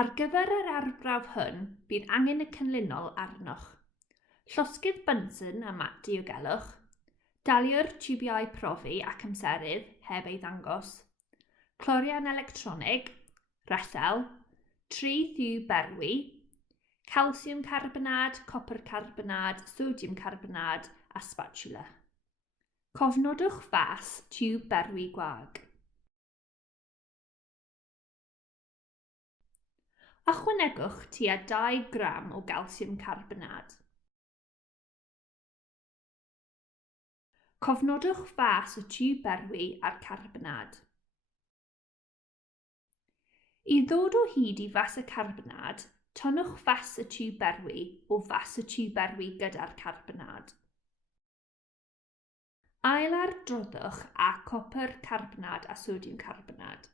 Ar gyfer yr arbrawf hwn, bydd angen y cynlinol arnoch. Llosgydd Bunsen a mat diogelwch, daliwr tiwbiau profi ac amserydd heb ei ddangos, clorian electronig, resel, tri thiw berwi, calsiwm carbonad, copr carbonad, sodiwm carbonad a spatula. Cofnodwch fas tiwb berwi gwag. Ychwanegwch tua 2 gram o calsiwm carbonad. Cofnodwch fas o tiwb berwi a'r carbonad. I ddod o hyd i fas y carbonad, tonnwch fas y tiwb berwi o fas y tiwb berwi gyda'r carbonad. Ailardroddwch â copr carbonad a sodiwm carbonad.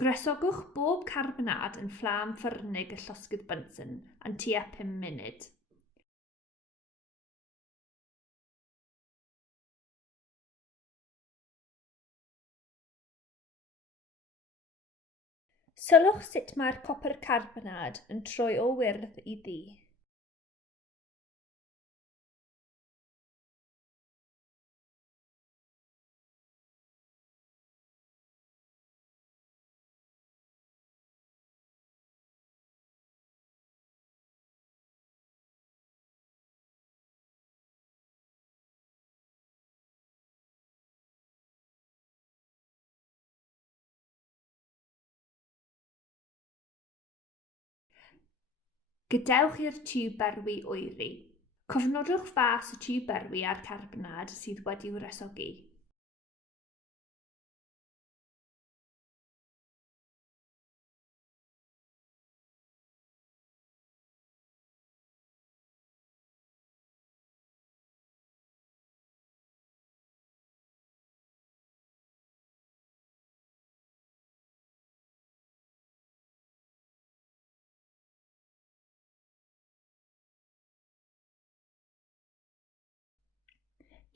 Gresogwch bob carbonad yn fflam ffyrnig y llosgydd Bunsen yn tua 5 munud. Sylwch sut mae'r copr carbonad yn troi o wyrdd i ddu. Gadewch i'r tiwb berwi oeri. Cofnodwch fas y tiwb berwi a'r carbonad sydd wedi'i wresogi.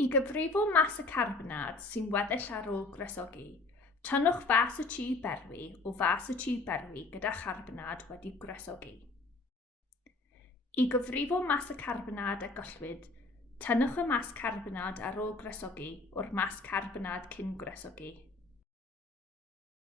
I gyfrifo mas y carbonad sy'n weddill ar ôl gresogi, tynnwch fas y tiwb berwi o fas y tiwb berwi gyda charbonad wedi'i gresogi. I gyfrifo mas y carbonad a gollwyd, tynnwch y mas carbonad ar ôl gresogi o'r mas carbonad cyn gresogi.